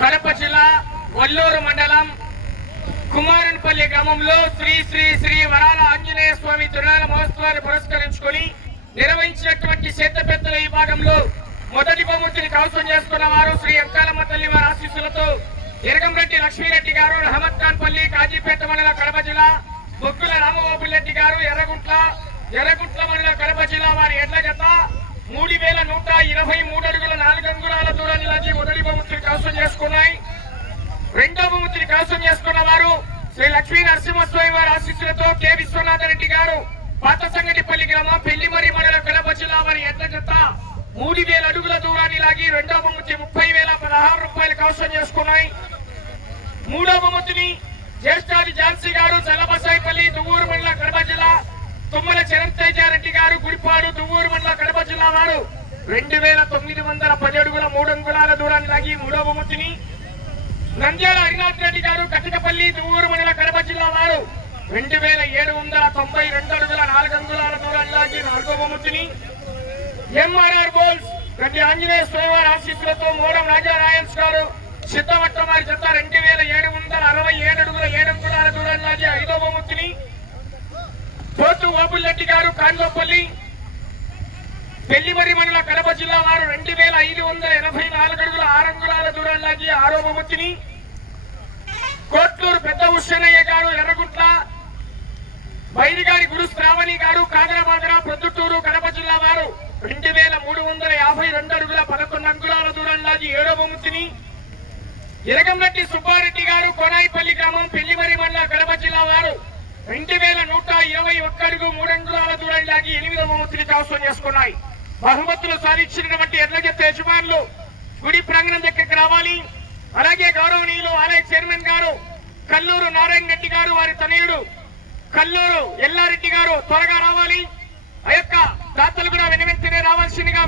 కడప జిల్లా వల్లూరు మండలం కుమారన్పల్లి గ్రామంలో శ్రీ శ్రీ శ్రీ వరాల ఆంజనేయ స్వామి తిరునాళ మహోత్సవాన్ని పురస్కరించుకొని నిర్వహించినటువంటి చేతపెత్తల ఈ భాగంలో మొదటి బహుమతిని కైవసం చేసుకున్న వారు శ్రీ ఎంకాలమ్మ తల్లి వారి ఆశీస్సులతో ఎరగంరెడ్డి లక్ష్మీరెడ్డి గారు, అహ్మద్ ఖాన్ పల్లి, కాజీపేట మండల కడప జిల్లా, బొక్కుల రామబాబురెడ్డి గారు, ఎర్రగుట్ల మండల కడప జిల్లా వారి ఎడ్ల జత 3123 అడుగుల 4 అంగుళాల దూరాన్ని లాగి మొదటి బహుమతిని కైవసం చేసుకున్నాయి. రెండో బహుమతిని కైవసం చేసుకున్న వారు శ్రీ లక్ష్మీ నరసింహస్వామి వారి ఆశీస్సులతో కె విశ్వనాథ రెడ్డి గారు, పాత సంగటిపల్లి గ్రామం, పెళ్లిమరి మండల కడప జిల్లా వారి ఎడ్ల జత 3000 అడుగుల దూరాన్ని లాగి రెండో బహుమతి 30,016 రూపాయలు కైవసం చేసుకున్నాయి. మూడో బహుమతిని జ్యేష్ఠాది ఝాన్సీ గారు, చల్లబసాయిపల్లి, దువ్వూరు మండల కడప జిల్లా, తుమ్మల చరణ్తేజారెడ్డి గారు, గుడిపాడు, దువ్వూరు మండల కడప జిల్లా వారు 2910 అడుగుల 3 అంగుళాల దూరాన్ని లాగి మూడో బహుమతిని, నంద్యాల హరినాథ్ రెడ్డి గారు, కటికపల్లి, దువ్వూరు మండల కడప జిల్లా వారు 2792 అడుగుల 4 అంగుళాల దూరాన్ని లాగి నాలుగో బహుమతిని, ఎంఆర్ఆర్ బోల్స్ గడ్డి ఆంజనేయ స్వామి వారి ఆశీస్సులతో మోడం రాజారాయన్స్ గారు, సిద్ధవట్ట వారి జత 2767 అడుగుల 7 అంగుళాల దూరాన్ని లాగి ఐదో బహుమతిని, పోతు బాబులెడ్డి గారు, కాంగోపల్లి, పెళ్లిమరి మండల కడప జిల్లా వారు 2584 అడుగుల 6 అంగుళాల దూరాన్ని లాగి ఆరో బహుమతిని, కోట్లూరు పెద్ద హుస్సేనయ్య గారు, ఎర్రగుట్ల, బైరిగారి గురు శ్రావణి గారు, కాదరబాదర, ప్రొద్దుటూరు కడప జిల్లా వారు 2352 అడుగుల 11 అంగుళాల దూరాన్ని లాగి ఏడో బహుమతిని, ఎరగంరెడ్డి సుబ్బారెడ్డి గారు, కొనాయిపల్లి గ్రామం, పెళ్లిమరి మండల కడప జిల్లా వారు 2121 అడుగు 3 అంగుళాల దూరాన్ని లాగి ఎనిమిదో బహుమతిని కైవసం చేసుకున్నాయి. బహుమతులు సాధించినటువంటి ఎడ్ల జత యజమానులు గుడి ప్రాంగణం దగ్గరికి రావాలి. అలాగే గౌరవనీయులు ఆలయ చైర్మన్ గారు కల్లూరు నారాయణ రెడ్డి గారు, వారి తనయుడు కల్లూరు ఎల్లారెడ్డి గారు త్వరగా రావాలి. ఆ యొక్క దాతలు కూడా వెనువెంటనే రావాల్సిందిగా